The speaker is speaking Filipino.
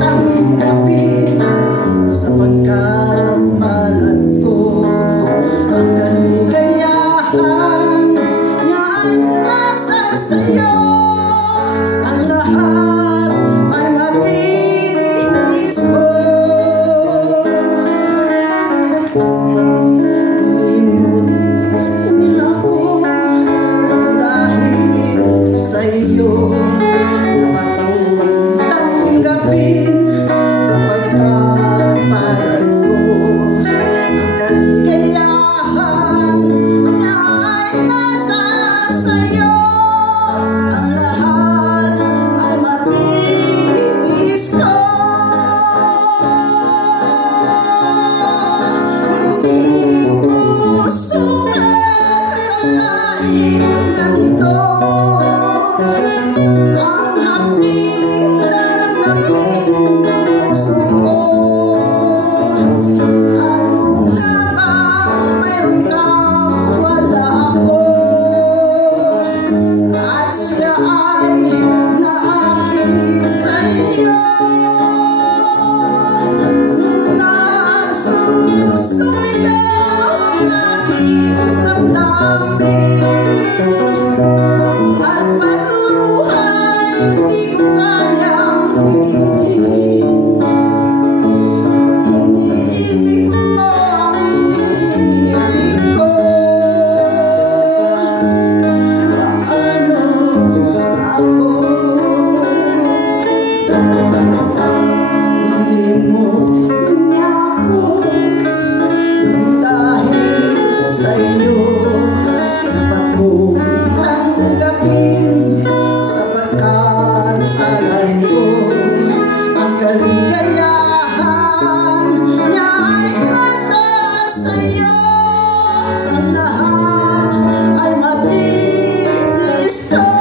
tanggapin sapagkat palad ko ang kaligayahan niya ay nasa sayo. Ang lahat ay matitis ko. Limutin niya ako dahil sa iyo. Tanggapin sapagkat palad ko ang kaligayahan niya ay nasa sayo. Ang lahat ay matitis ko. Hindi ko sukat akalain ganito ang hapding daramdamin ng puso ko. Ano nga bang mayroon kang wala ako, at siya ay naakit sa iyo. Nagsusumigaw ang aking damdamin at pagluhay hindi ko kayang piliin. Iniibig mo ang iniibig ko. Paano ako? Limutin niya ako nang dahil sa iyo. Dapat kong tanggapin sapagkat palad ko ang kaligayahan niya ay nasa sayo. Ang lahat ay matitis ko.